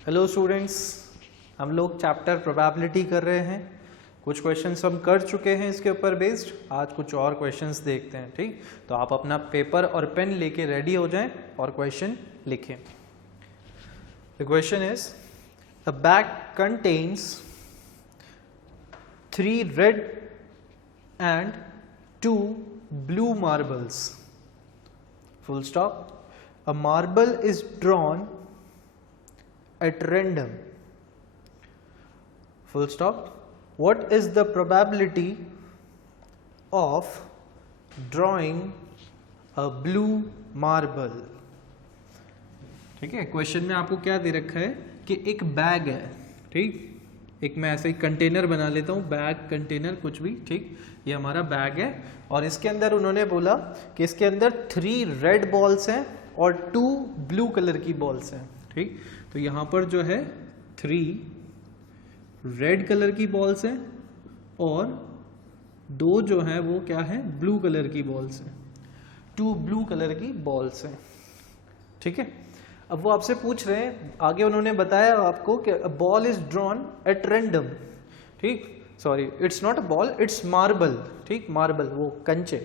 Hello students, हम लोग chapter probability कर रहे हैं। कुछ क्वेश्चंस हम कर चुके हैं इसके ऊपर बेस्ड। आज कुछ और क्वेश्चंस देखते हैं। ठीक, तो आप अपना पेपर और पेन लेके रेडी हो जाएं और क्वेश्चन लिखें। The question is a bag contains 3 red and 2 blue marbles. Full stop. A marble is drawn at random. Full stop. What is the probability of drawing a blue marble? ठीक है, question में आपको क्या दे रखा है कि एक बैग है। ठीक, एक मैं ऐसे ही कंटेनर बना लेता हूँ, बैग कंटेनर कुछ भी। ठीक, ये हमारा बैग है और इसके अंदर उन्होंने बोला कि इसके अंदर 3 रेड बॉल्स हैं और 2 ब्लू कलर की बॉल्स हैं। ठीक, तो यहाँ पर जो है 3 रेड कलर की बॉल्स हैं और 2 जो है वो क्या है, ब्लू कलर की बॉल्स हैं। 2 ब्लू कलर की बॉल्स हैं। ठीक है, अब वो आपसे पूछ रहे हैं, आगे उन्होंने बताया आपको कि a ball is drawn at random. ठीक, sorry, it's not a ball, it's marble. ठीक, मार्बल वो कंचे।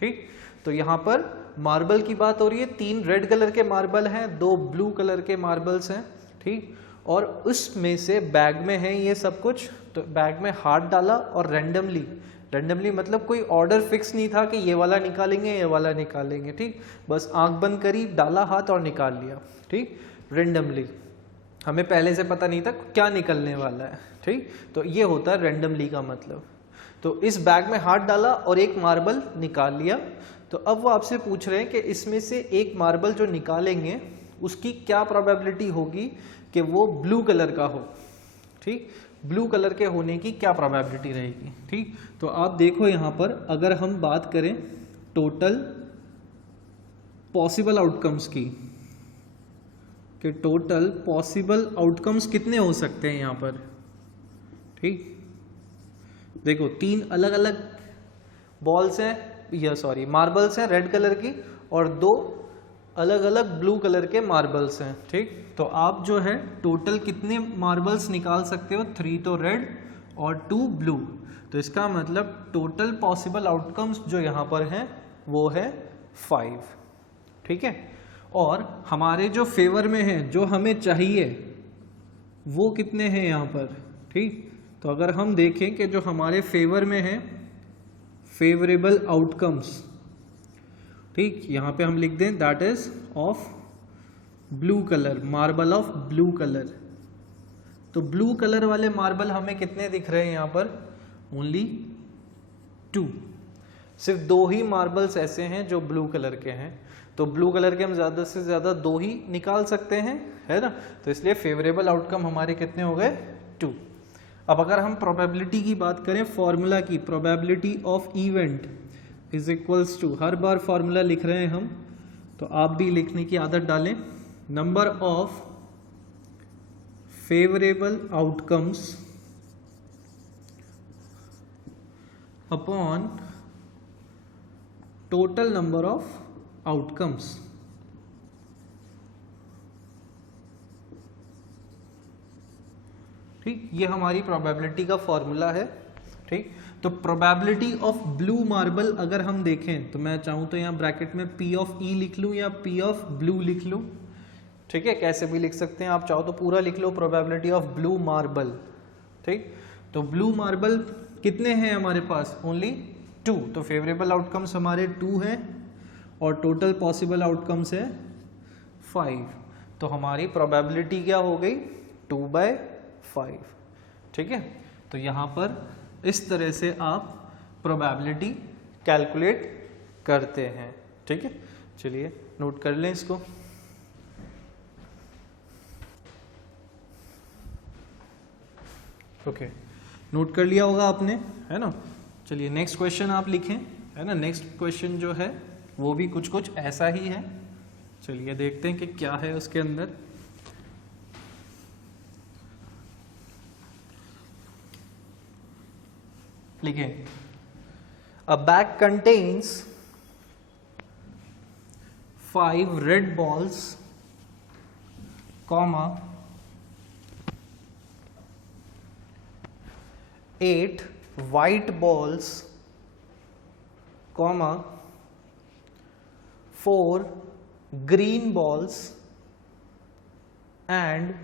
ठीक, तो यहाँ पर मार्बल की बात हो रही है। 3 रेड कलर के मार्बल हैं, 2 ब्लू कलर के मार्बल्स हैं। ठीक, और उसमें से बैग में है ये सब कुछ। तो बैग में हाथ डाला और रैंडमली मतलब कोई ऑर्डर फिक्स नहीं था कि ये वाला निकालेंगे ये वाला निकालेंगे। ठीक, बस आंख बंद करी, डाला हाथ और निकाल लिया। ठीक, रैंडमली, हमें पहले से पता नहीं था क्या निकलने वाला है। ठीक, तो ये होता है रैंडमली का मतलब। तो इस बैग में हाथ डाला और एक मार्बल निकाल लिया। तो अब वो आपसे पूछ रहे हैं कि इसमें से एक मार्बल जो निकालेंगे उसकी क्या प्रोबेबिलिटी होगी कि वो ब्लू कलर का हो। ठीक, ब्लू कलर के होने की क्या प्रोबेबिलिटी रहेगी। ठीक, तो आप देखो यहाँ पर अगर हम बात करें टोटल पॉसिबल आउटकम्स की, कि टोटल पॉसिबल आउटकम्स कितने हो सकते हैं यहाँ पर। ठीक, देखो 3 अलग अलग बॉल्स हैं, या सॉरी मार्बल्स हैं रेड कलर की और 2 अलग अलग ब्लू कलर के मार्बल्स हैं। ठीक, तो आप जो है टोटल कितने मार्बल्स निकाल सकते हो, 3 तो रेड और 2 ब्लू। तो इसका मतलब टोटल पॉसिबल आउटकम्स जो यहाँ पर हैं वो है 5। ठीक है, और हमारे जो फेवर में हैं, जो हमें चाहिए वो कितने हैं यहाँ पर। ठीक, तो अगर हम देखें कि जो हमारे फेवर में है फेवरेबल आउटकम्स, ठीक, यहाँ पे हम लिख दें that is of blue colour, marble of blue colour. तो ब्लू कलर वाले मार्बल हमें कितने दिख रहे हैं यहाँ पर, ओनली 2। सिर्फ 2 ही मार्बल्स ऐसे हैं जो ब्लू कलर के हैं। तो ब्लू कलर के हम ज़्यादा से ज़्यादा 2 ही निकाल सकते हैं, है ना। तो इसलिए फेवरेबल आउटकम हमारे कितने हो गए, 2। अब अगर हम प्रोबेबिलिटी की बात करें, फॉर्मूला की, probability of event is equals to, हर बार फॉर्मूला लिख रहे हैं हम तो आप भी लिखने की आदत डालें, number of favourable outcomes upon total number of outcomes. ठीक, ये हमारी प्रोबेबिलिटी का फॉर्मूला है। ठीक, तो प्रोबेबिलिटी ऑफ ब्लू मार्बल अगर हम देखें तो मैं चाहूँ तो यहाँ ब्रैकेट में P ऑफ E लिख लूँ या P ऑफ ब्लू लिख लूँ। ठीक है, कैसे भी लिख सकते हैं, आप चाहो तो पूरा लिख लो, प्रोबेबिलिटी ऑफ ब्लू मार्बल। ठीक, तो ब्लू मार्बल कितने हैं हमारे पास, ओनली 2। तो फेवरेबल आउटकम्स हमारे 2 हैं और टोटल पॉसिबल आउटकम्स है 5। तो हमारी प्रोबेबिलिटी क्या हो गई, 2/5। ठीक है, तो यहाँ पर इस तरह से आप प्रोबेबिलिटी कैलकुलेट करते हैं। ठीक है, चलिए नोट कर लें इसको। ओके, नोट कर लिया होगा आपने, है ना। चलिए नेक्स्ट क्वेश्चन आप लिखें, है ना। नेक्स्ट क्वेश्चन जो है वो भी कुछ ऐसा ही है। चलिए देखते हैं कि क्या है उसके अंदर। लिखें, अ bag contains 5 red balls, comma 8 white balls, comma 4 green balls and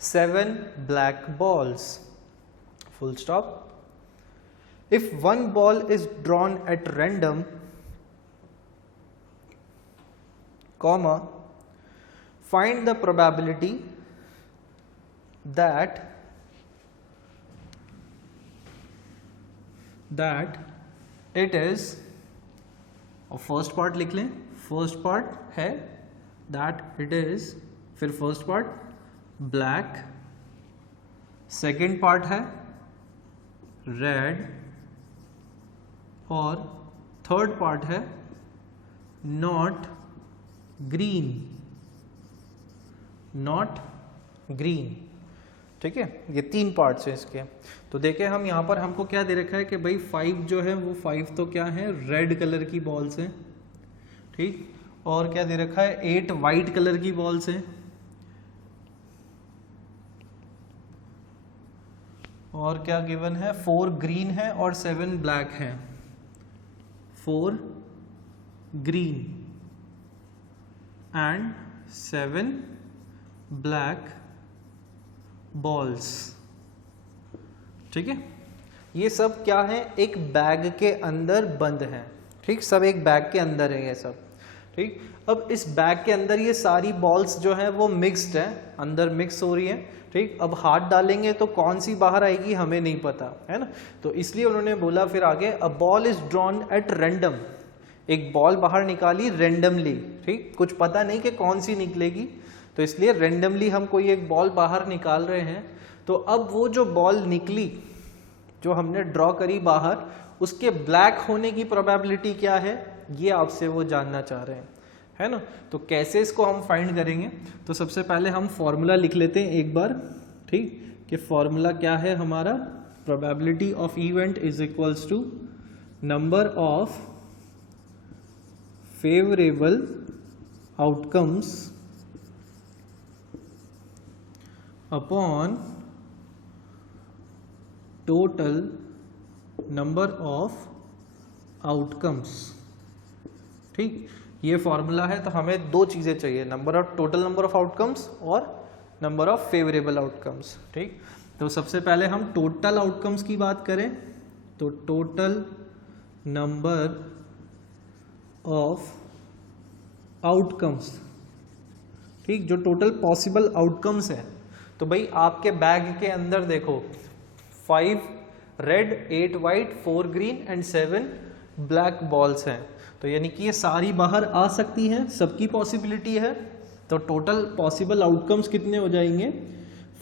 7 black balls, full stop. If one ball is drawn at random, comma, find the probability that it is, और फर्स्ट पार्ट लिख लें, first part है that it is, फिर first part black, second part है red और third part है not green, not green. ठीक है, ये 3 पार्ट्स हैं इसके। तो देखें हम यहाँ पर हमको क्या दे रखा है कि भाई 5 जो है वो 5 तो क्या है रेड कलर की बॉल्स हैं, ठीक, और क्या दे रखा है 8 वाइट कलर की बॉल्स हैं, और क्या गिवन है 4 ग्रीन है और 7 ब्लैक है, 4 ग्रीन एंड 7 ब्लैक बॉल्स। ठीक है, ये सब क्या है एक बैग के अंदर बंद है, ठीक, सब एक बैग के अंदर है ये सब। ठीक, अब इस बैग के अंदर ये सारी बॉल्स जो है वो मिक्स्ड है, अंदर मिक्स हो रही है। ठीक, अब हाथ डालेंगे तो कौन सी बाहर आएगी हमें नहीं पता है ना, तो इसलिए उन्होंने बोला फिर आगे अ ball is drawn at random, एक बॉल बाहर निकाली रैंडमली, ठीक, कुछ पता नहीं कि कौन सी निकलेगी, तो इसलिए रैंडमली हम कोई एक बॉल बाहर निकाल रहे हैं। तो अब वो जो बॉल निकली जो हमने ड्रॉ करी बाहर, उसके ब्लैक होने की प्रोबेबिलिटी क्या है ये आपसे वो जानना चाह रहे हैं, है ना। तो कैसे इसको हम फाइंड करेंगे, तो सबसे पहले हम फॉर्मूला लिख लेते हैं एक बार, ठीक, कि फॉर्मूला क्या है हमारा, probability of event is equals to number of favourable outcomes upon total number of outcomes. ठीक, ये फॉर्मूला है, तो हमें 2 चीज़ें चाहिए, number of total number of outcomes और नंबर ऑफ फेवरेबल आउटकम्स। ठीक, तो सबसे पहले हम टोटल आउटकम्स की बात करें तो टोटल नंबर ऑफ आउटकम्स, ठीक, जो टोटल पॉसिबल आउटकम्स है। तो भाई आपके बैग के अंदर देखो 5 red, 8 white, 4 green and 7 black balls हैं, तो यानी कि ये सारी बाहर आ सकती हैं, सबकी पॉसिबिलिटी है। तो टोटल पॉसिबल आउटकम्स कितने हो जाएंगे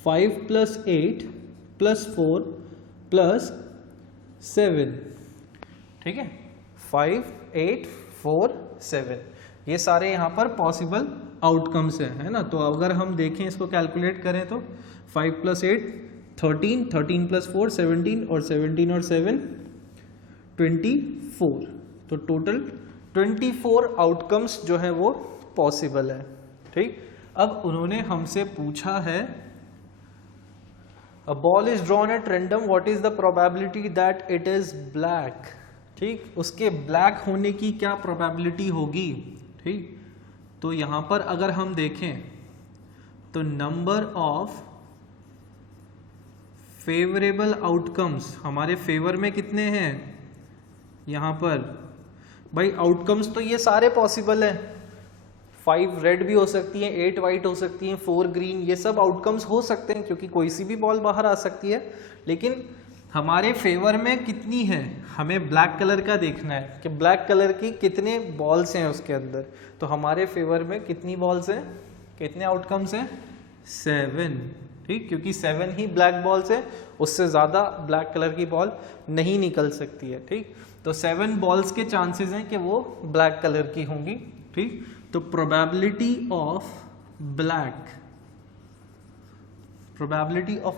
5 + 8 + 4 + 7, ठीक है, 5, 8, 4, 7, ये सारे यहाँ पर पॉसिबल आउटकम्स है ना। तो अगर हम देखें इसको कैलकुलेट करें तो 5 + 8 13, 13 + 4 17 और 17 और 7 24, तो टोटल 24 आउटकम्स जो है वो पॉसिबल है। ठीक, अब उन्होंने हमसे पूछा है अ ball is drawn at random, what is the probability that it is black. ठीक, उसके ब्लैक होने की क्या प्रोबेबिलिटी होगी। ठीक, तो यहां पर अगर हम देखें तो नंबर ऑफ फेवरेबल आउटकम्स हमारे फेवर में कितने हैं यहां पर, भाई आउटकम्स तो ये सारे पॉसिबल हैं, 5 रेड भी हो सकती हैं, 8 वाइट हो सकती हैं, 4 ग्रीन, ये सब आउटकम्स हो सकते हैं क्योंकि कोई सी भी बॉल बाहर आ सकती है। लेकिन हमारे फेवर में कितनी है, हमें ब्लैक कलर का देखना है कि ब्लैक कलर की कितने बॉल्स हैं उसके अंदर। तो हमारे फेवर में कितनी बॉल्स हैं, कितने आउटकम्स हैं 7। ठीक, क्योंकि 7 ही ब्लैक बॉल्स हैं, उससे ज़्यादा ब्लैक कलर की बॉल नहीं निकल सकती है। ठीक, तो 7 बॉल्स के चांसेस हैं कि वो ब्लैक कलर की होंगी। ठीक, तो प्रोबेबिलिटी ऑफ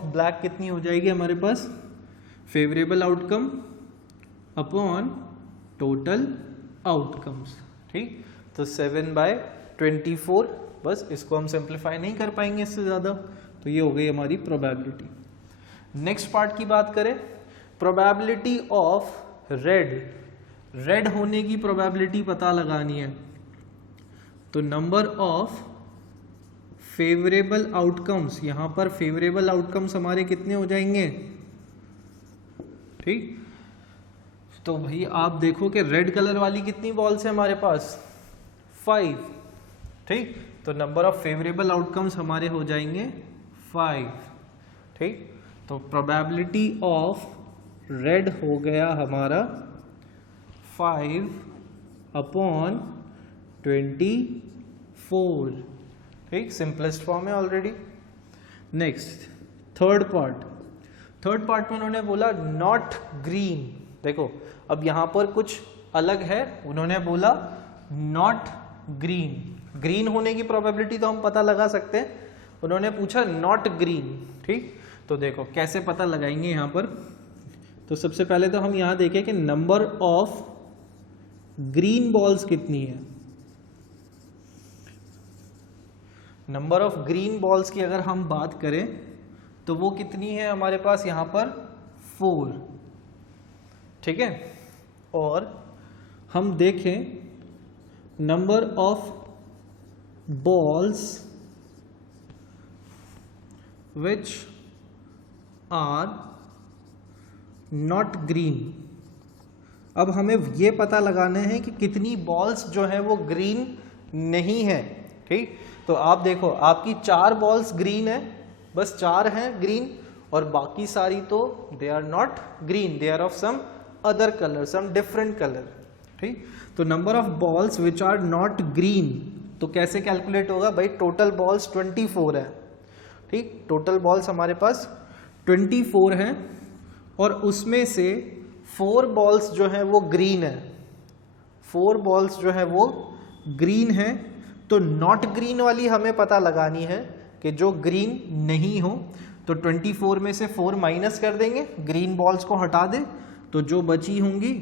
ब्लैक कितनी हो जाएगी हमारे पास, favourable outcome upon total outcomes. ठीक, तो 7/24, बस इसको हम सिंप्लीफाई नहीं कर पाएंगे इससे ज़्यादा, तो ये हो गई हमारी प्रोबेबिलिटी। नेक्स्ट पार्ट की बात करें प्रोबेबिलिटी ऑफ रेड होने की प्रोबेबिलिटी पता लगानी है, तो नंबर ऑफ फेवरेबल आउटकम्स, यहां पर फेवरेबल आउटकम्स हमारे कितने हो जाएंगे, ठीक। तो भाई आप देखो कि रेड कलर वाली कितनी बॉल्स है हमारे पास, 5, ठीक। तो नंबर ऑफ फेवरेबल आउटकम्स हमारे हो जाएंगे 5, ठीक। तो प्रोबेबिलिटी ऑफ रेड हो गया हमारा 5/24, ठीक। सिंपलेस्ट फॉर्म है ऑलरेडी। नेक्स्ट थर्ड पार्ट में उन्होंने बोला नॉट ग्रीन। देखो अब यहां पर कुछ अलग है, उन्होंने बोला नॉट ग्रीन होने की प्रोबेबिलिटी तो हम पता लगा सकते हैं, उन्होंने पूछा नॉट ग्रीन, ठीक। तो देखो कैसे पता लगाएंगे यहां पर। तो सबसे पहले तो हम यहां देखें कि नंबर ऑफ ग्रीन बॉल्स कितनी है। नंबर ऑफ ग्रीन बॉल्स की अगर हम बात करें तो वो कितनी है हमारे पास यहां पर 4, ठीक है। और हम देखें number of balls which are not green. अब हमें ये पता लगाना है कि कितनी बॉल्स जो है वो ग्रीन नहीं है, ठीक। तो आप देखो आपकी 4 बॉल्स ग्रीन है, बस 4 हैं ग्रीन, और बाकी सारी तो they are not green, they are of some other colour, some different colour, ठीक। तो number of balls which are not green, तो कैसे कैलकुलेट होगा भाई, टोटल बॉल्स 24 है, ठीक। टोटल बॉल्स हमारे पास 24 हैं और उसमें से 4 बॉल्स जो है वो ग्रीन है, 4 बॉल्स जो है वो ग्रीन है। तो नॉट ग्रीन वाली हमें पता लगानी है कि जो ग्रीन नहीं हो, तो 24 में से 4 माइनस कर देंगे, ग्रीन बॉल्स को हटा दे, तो जो बची होंगी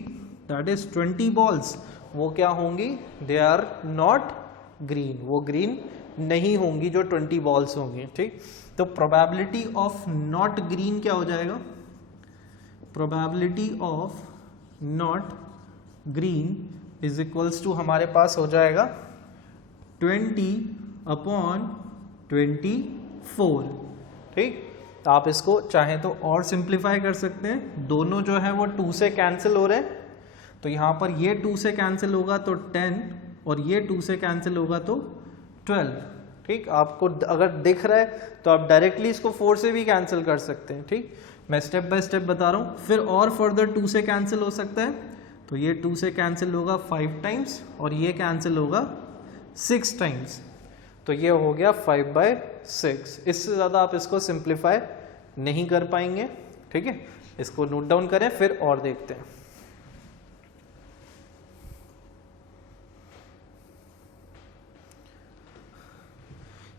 दैट इज 20 बॉल्स, वो क्या होंगी, दे आर नॉट ग्रीन, वो ग्रीन नहीं होंगी जो 20 बॉल्स होंगी, ठीक। तो प्रोबेबिलिटी ऑफ नॉट ग्रीन क्या हो जाएगा, probability of not green is equals to हमारे पास हो जाएगा 20/24, ठीक। तो आप इसको चाहे तो और सिंप्लीफाई कर सकते हैं, दोनों जो है वो 2 से कैंसिल हो रहे हैं, तो यहाँ पर ये 2 से कैंसिल होगा तो 10 और ये 2 से कैंसिल होगा तो 12, ठीक। आपको अगर दिख रहा है तो आप डायरेक्टली इसको 4 से भी कैंसिल कर सकते हैं, ठीक। मैं स्टेप बाय स्टेप बता रहा हूँ। फिर और फर्दर 2 से कैंसिल हो सकता है, तो ये 2 से कैंसिल होगा 5 टाइम्स और ये कैंसिल होगा 6 टाइम्स, तो ये हो गया 5/6। इससे ज़्यादा आप इसको सिंप्लीफाई नहीं कर पाएंगे, ठीक है। इसको नोट डाउन करें फिर और देखते हैं।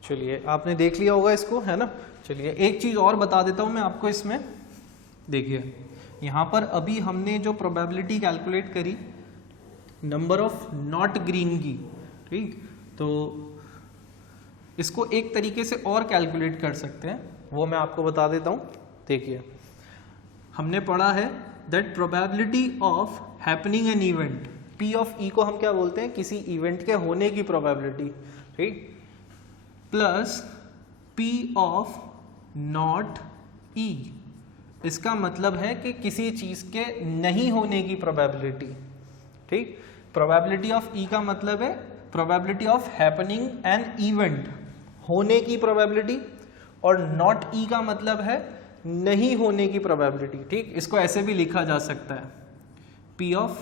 चलिए आपने देख लिया होगा इसको, है ना। चलिए एक चीज़ और बता देता हूँ मैं आपको इसमें। देखिए यहाँ पर अभी हमने जो प्रोबेबिलिटी कैलकुलेट करी नंबर ऑफ नॉट ग्रीन की, ठीक। तो इसको एक तरीके से और कैलकुलेट कर सकते हैं, वो मैं आपको बता देता हूँ। देखिए हमने पढ़ा है that probability of happening an event, P of E को हम क्या बोलते हैं, किसी इवेंट के होने की प्रोबेबिलिटी, ठीक, plus P of not E। इसका मतलब है कि किसी चीज के नहीं होने की प्रोबेबिलिटी, ठीक। प्रोबेबिलिटी ऑफ E का मतलब है probability of happening an event, होने की प्रोबेबिलिटी, और नॉट E का मतलब है नहीं होने की प्रोबेबिलिटी, ठीक। इसको ऐसे भी लिखा जा सकता है P ऑफ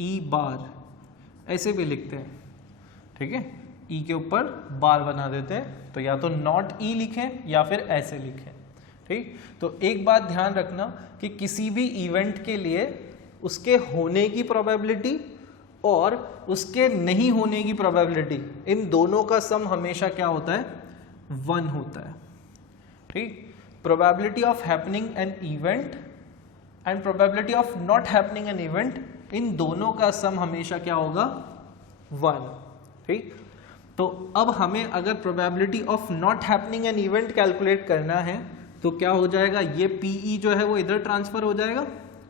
E बार, ऐसे भी लिखते हैं, ठीक है। E के ऊपर बार बना देते हैं, तो या तो नॉट E लिखें या फिर ऐसे लिखें, ठीक। तो एक बात ध्यान रखना कि किसी भी इवेंट के लिए उसके होने की प्रोबेबिलिटी और उसके नहीं होने की प्रोबेबिलिटी, इन दोनों का सम हमेशा क्या होता है, 1 होता है, ठीक। Probability of happening an event and probability of not happening an event, इन दोनों का सम हमेशा क्या होगा, 1, ठीक। तो अब हमें अगर probability of not happening an event calculate करना है तो क्या हो जाएगा, ये PE जो है वो इधर ट्रांसफर हो जाएगा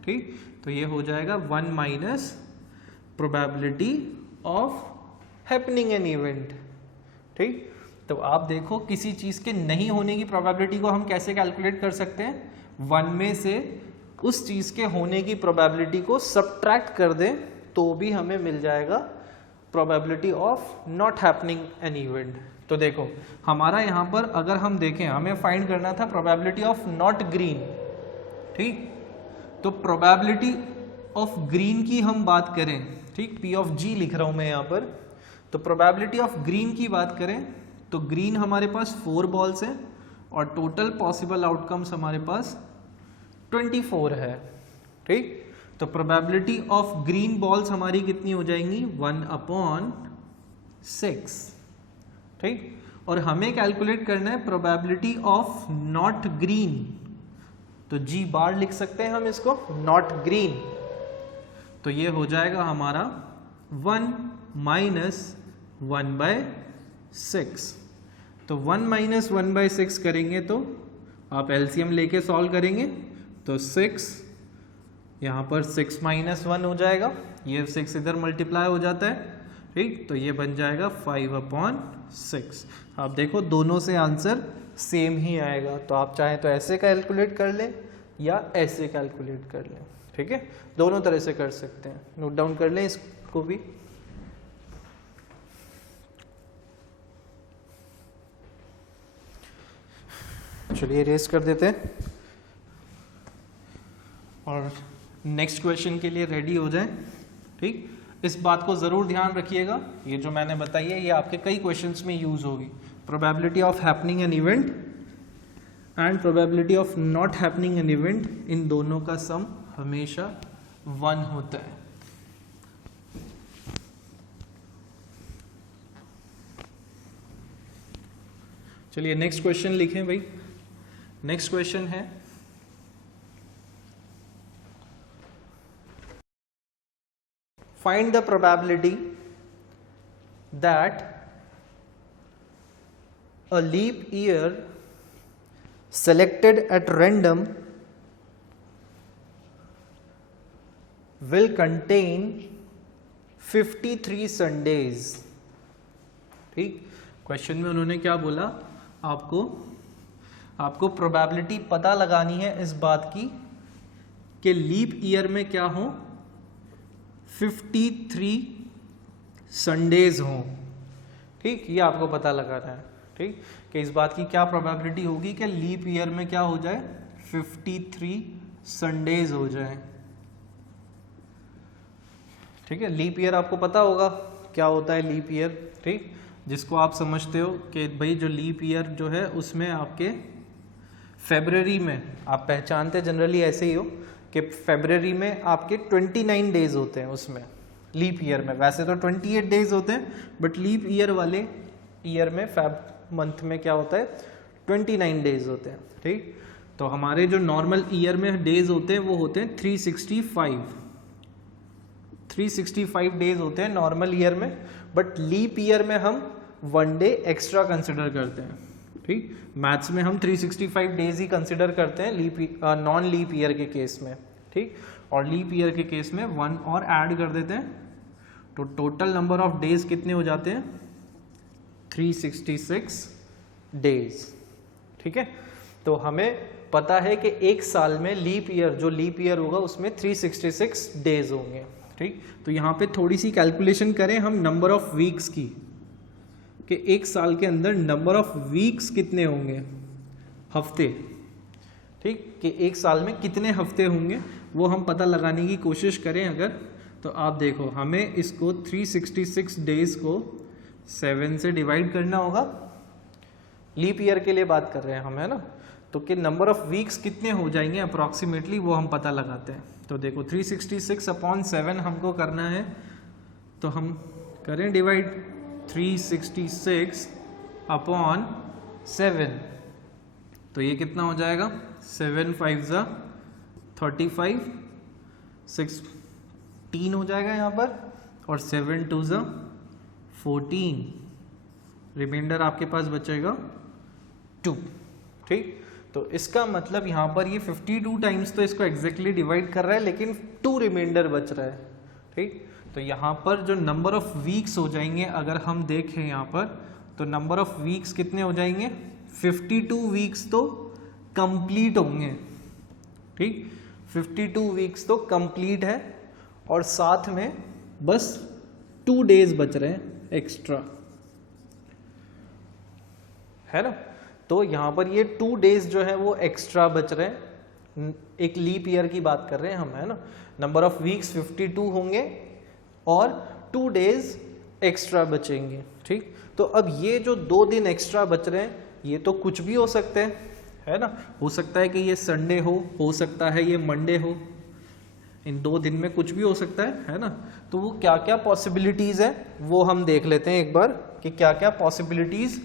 ठीक, तो ये हो जाएगा 1 minus probability of happening an event. ठीक, तो आप देखो किसी चीज़ के नहीं होने की प्रोबेबिलिटी को हम कैसे कैलकुलेट कर सकते हैं, 1 में से उस चीज़ के होने की प्रोबेबिलिटी को सब्ट्रैक्ट कर दें तो भी हमें मिल जाएगा probability of not happening an event. तो देखो हमारा यहाँ पर अगर हम देखें, हमें फाइंड करना था प्रोबेबिलिटी ऑफ नॉट ग्रीन। ठीक, तो प्रोबेबिलिटी ऑफ ग्रीन की हम बात करें, ठीक, P ऑफ G लिख रहा हूँ मैं यहाँ पर, तो प्रोबेबिलिटी ऑफ ग्रीन की बात करें तो ग्रीन हमारे पास 4 बॉल्स हैं और टोटल पॉसिबल आउटकम्स हमारे पास 24 है। ठीक, तो प्रोबेबिलिटी ऑफ ग्रीन बॉल्स हमारी कितनी हो जाएंगी, 1/6। ठीक, और हमें कैलकुलेट करना है प्रोबेबिलिटी ऑफ नॉट ग्रीन, तो G बार लिख सकते हैं हम इसको, नॉट ग्रीन, तो ये हो जाएगा हमारा 1 माइनस 1/6। तो 1 माइनस 1/6 करेंगे तो आप एलसीएम लेके सॉल्व करेंगे तो 6, यहाँ पर 6 माइनस 1 हो जाएगा, ये 6 इधर मल्टीप्लाई हो जाता है। ठीक, तो ये बन जाएगा 5/6। आप देखो दोनों से आंसर सेम ही आएगा, तो आप चाहें तो ऐसे कैलकुलेट कर लें या ऐसे कैलकुलेट कर लें। ठीक है, दोनों तरह से कर सकते हैं, नोट डाउन कर लें इसको भी। चलिए रेस कर देते हैं और नेक्स्ट क्वेश्चन के लिए रेडी हो जाएं। ठीक, इस बात को ज़रूर ध्यान रखिएगा, ये जो मैंने बताई है ये आपके कई क्वेश्चंस में यूज़ होगी। Probability of happening an event and probability of not happening an event, इन दोनों का सम हमेशा 1 होता है। चलिए नेक्स्ट क्वेश्चन लिखें भाई। नेक्स्ट क्वेश्चन है find the probability that a leap year selected at random will contain 53 Sundays। ठीक, क्वेश्चन में उन्होंने क्या बोला, आपको प्रोबेबिलिटी पता लगानी है इस बात की कि लीप ईयर में क्या हो, 53 संडेज हों। ठीक, ये आपको पता लगाना है। ठीक, कि इस बात की क्या प्रोबेबिलिटी होगी कि लीप ईयर में क्या हो जाए, 53 संडेज हो जाए। ठीक है, लीप ईयर आपको पता होगा क्या होता है लीप ईयर। ठीक, जिसको आप समझते हो कि भाई जो लीप ईयर जो है उसमें आपके फेब्रुअरी में, आप पहचानते जनरली ऐसे ही हो कि फेब्रुअरी में आपके 29 डेज होते हैं उसमें लीप ईयर में। वैसे तो 28 डेज होते हैं, बट लीप ईयर वाले ईयर में फेब मंथ में क्या होता है, 29 डेज होते हैं। ठीक, तो हमारे जो नॉर्मल ईयर में डेज होते हैं वो होते हैं 365 डेज होते हैं नॉर्मल ईयर में, बट लीप ईयर में हम 1 डे एक्स्ट्रा कंसिडर करते हैं। ठीक, मैथ्स में हम 365 डेज ही कंसिडर करते हैं नॉन लीप ईयर के केस में। ठीक, और लीप ईयर के केस में 1 और ऐड कर देते हैं, तो टोटल नंबर ऑफ डेज कितने हो जाते हैं, 366 डेज। ठीक है, तो हमें पता है कि एक साल में लीप ईयर, जो लीप ईयर होगा उसमें 366 डेज होंगे। ठीक, तो यहाँ पे थोड़ी सी कैलकुलेशन करें हम नंबर ऑफ वीक्स की, कि एक साल के अंदर नंबर ऑफ वीक्स कितने होंगे, हफ्ते। ठीक, कि एक साल में कितने हफ्ते होंगे वो हम पता लगाने की कोशिश करें अगर, तो आप देखो हमें इसको 366 डेज को 7 से डिवाइड करना होगा। लीप ईयर के लिए बात कर रहे हैं हम, है ना, तो कि नंबर ऑफ वीक्स कितने हो जाएंगे अप्रॉक्सीमेटली वो हम पता लगाते हैं। तो देखो 366/7 हमको करना है, तो हम करें डिवाइड 366/7, तो ये कितना हो जाएगा, 7 5 35, 16 हो जाएगा यहाँ पर, और 7 2 14, रिमाइंडर आपके पास बचेगा 2। ठीक, तो इसका मतलब यहाँ पर ये 52 टाइम्स तो इसको एग्जैक्टली डिवाइड कर रहा है, लेकिन 2 रिमाइंडर बच रहा है। ठीक, तो यहाँ पर जो नंबर ऑफ वीक्स हो जाएंगे अगर हम देखें यहाँ पर, तो नंबर ऑफ वीक्स कितने हो जाएंगे, 52 वीक्स तो कंप्लीट होंगे। ठीक, 52 वीक्स तो कंप्लीट है और साथ में बस 2 डेज बच रहे हैं एक्स्ट्रा, है ना। तो यहाँ पर ये 2 डेज जो है वो एक्स्ट्रा बच रहे हैं, एक लीप ईयर की बात कर रहे हैं हम, है ना। नंबर ऑफ वीक्स 52 होंगे और 2 डेज एक्स्ट्रा बचेंगे। ठीक, तो अब ये जो 2 दिन एक्स्ट्रा बच रहे हैं ये तो कुछ भी हो सकते हैं, है ना। हो सकता है कि ये संडे हो सकता है ये मंडे हो, इन 2 दिन में कुछ भी हो सकता है ना। तो वो क्या क्या पॉसिबिलिटीज है वो हम देख लेते हैं एक बार कि क्या क्या पॉसिबिलिटीज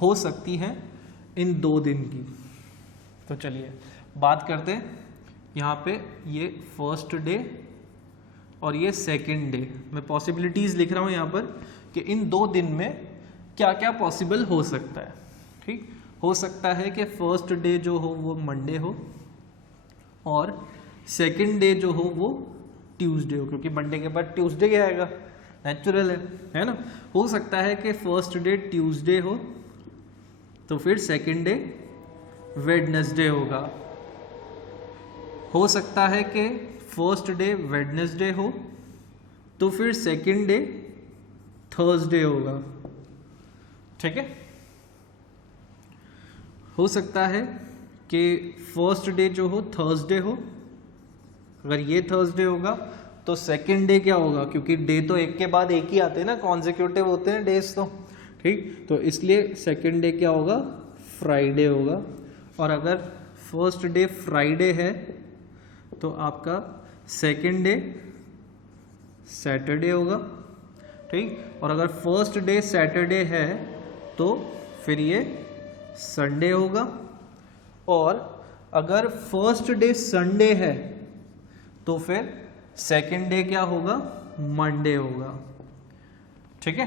हो सकती हैं इन 2 दिन की। तो चलिए बात करते हैं यहाँ पे, ये फर्स्ट डे और ये सेकंड डे, मैं पॉसिबिलिटीज लिख रहा हूँ यहाँ पर कि इन 2 दिन में क्या क्या पॉसिबल हो सकता है। ठीक, हो सकता है कि फर्स्ट डे जो हो वो मंडे हो और सेकंड डे जो हो वो ट्यूसडे हो, क्योंकि मंडे के बाद ट्यूसडे क्या आएगा, नेचुरल है ना। हो सकता है कि फर्स्ट डे ट्यूसडे हो तो फिर सेकंड डे वेडनेसडे होगा। हो सकता है कि फर्स्ट डे वेडनेसडे हो तो फिर सेकंड डे थर्सडे होगा। ठीक है, हो सकता है कि फर्स्ट डे जो हो थर्सडे हो, अगर ये थर्सडे होगा तो सेकंड डे क्या होगा, क्योंकि डे तो एक के बाद एक ही आते हैं ना, कॉन्जिक्यूटिव होते हैं डेज तो। ठीक, तो इसलिए सेकंड डे क्या होगा, फ्राइडे होगा। और अगर फर्स्ट डे फ्राइडे है तो आपका सेकंड डे सैटरडे होगा। ठीक, और अगर फर्स्ट डे सैटरडे है तो फिर ये संडे होगा, और अगर फर्स्ट डे संडे है तो फिर सेकंड डे क्या होगा, मंडे होगा। ठीक है,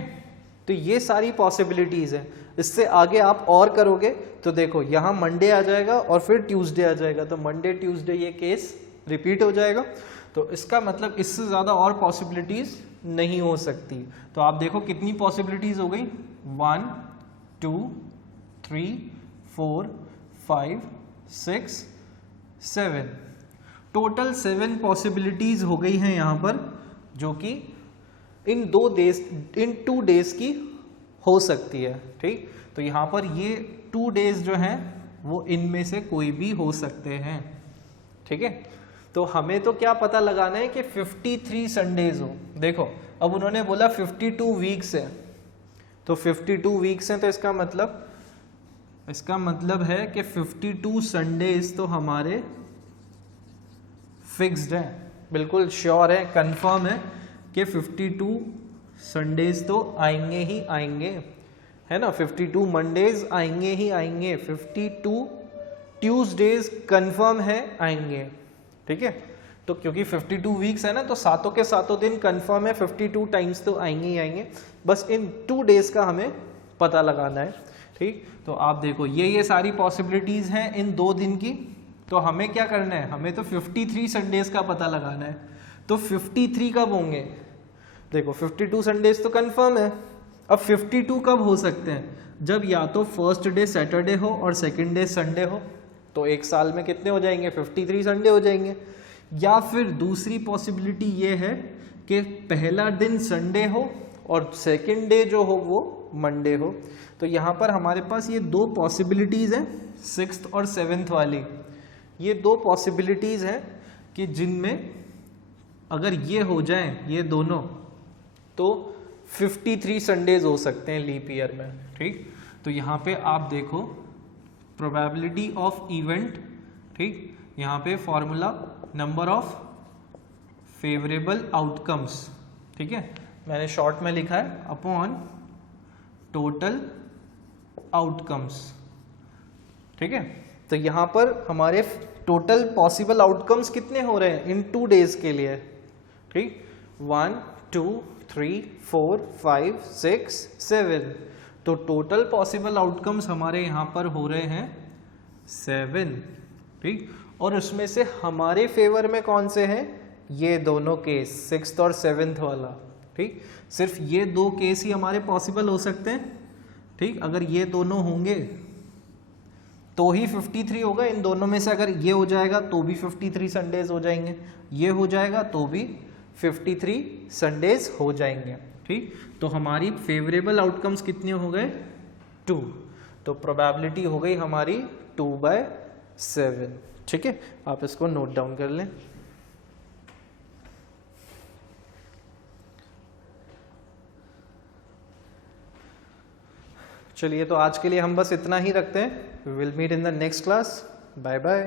तो ये सारी पॉसिबिलिटीज है। इससे आगे आप और करोगे तो देखो यहाँ मंडे आ जाएगा और फिर ट्यूसडे आ जाएगा, तो मंडे ट्यूसडे ये केस रिपीट हो जाएगा। तो इसका मतलब इससे ज़्यादा और पॉसिबिलिटीज नहीं हो सकती। तो आप देखो कितनी पॉसिबिलिटीज हो गई, 1 2 3 4 5 6 7, टोटल 7 पॉसिबिलिटीज हो गई हैं यहाँ पर, जो कि इन 2 डेज की हो सकती है। ठीक, तो यहाँ पर ये 2 डेज जो हैं वो इनमें से कोई भी हो सकते हैं। ठीक है, तो हमें तो क्या पता लगाना है कि 53 संडेज हो। देखो अब उन्होंने बोला 52 वीक्स है, तो 52 वीक्स हैं तो इसका मतलब है कि 52 संडेज तो हमारे फिक्स्ड है, बिल्कुल श्योर है, कंफर्म है कि 52 संडेज तो आएंगे ही आएंगे, है ना। 52 मंडेज आएंगे ही आएंगे, 52 ट्यूसडेज कंफर्म है आएंगे। ठीक है, तो क्योंकि 52 वीक्स है ना, तो सातों के सातों दिन कंफर्म है, 52 टाइम्स तो आएंगे ही आएंगे। बस इन 2 डेज का हमें पता लगाना है। ठीक, तो आप देखो ये सारी पॉसिबिलिटीज हैं इन 2 दिन की। तो हमें क्या करना है, हमें तो 53 संडेज का पता लगाना है। तो 53 कब होंगे, देखो 52 संडेज तो कंफर्म है। अब 52 कब हो सकते हैं, जब या तो फर्स्ट डे सैटरडे हो और सेकंड डे संडे हो, तो एक साल में कितने हो जाएंगे, 53 संडे हो जाएंगे। या फिर दूसरी पॉसिबिलिटी ये है कि पहला दिन संडे हो और सेकंड डे जो हो वो मंडे हो। तो यहाँ पर हमारे पास ये 2 पॉसिबिलिटीज हैं, 6th और 7th वाली। ये 2 पॉसिबिलिटीज हैं कि जिनमें अगर ये हो जाएं ये दोनों, तो 53 संडेज हो सकते हैं लीप ईयर में। ठीक, तो यहाँ पे आप देखो प्रोबेबिलिटी ऑफ इवेंट। ठीक, यहाँ पे formula number of favourable outcomes, ठीक है, मैंने शॉर्ट में लिखा है, अपॉन टोटल आउटकम्स। ठीक है, तो यहाँ पर हमारे टोटल पॉसिबल आउटकम्स कितने हो रहे हैं इन 2 डेज के लिए। ठीक, 1 2 3 4 5 6 7, तो टोटल पॉसिबल आउटकम्स हमारे यहाँ पर हो रहे हैं 7, ठीक। और उसमें से हमारे फेवर में कौन से हैं, ये दोनों केस, 6th और 7th वाला, ठीक। सिर्फ ये 2 केस ही हमारे पॉसिबल हो सकते हैं, ठीक। अगर ये दोनों होंगे तो ही 53 होगा। इन दोनों में से अगर ये हो जाएगा तो भी 53 संडेज हो जाएंगे, ये हो जाएगा तो भी 53 संडेज हो जाएंगे, ठीक। तो हमारी फेवरेबल आउटकम्स कितने हो गए, 2। तो प्रोबेबिलिटी हो गई हमारी 2/7, ठीक है। आप इसको नोट डाउन कर लें। चलिए, तो आज के लिए हम बस इतना ही रखते हैं। We will meet in the next class. Bye bye.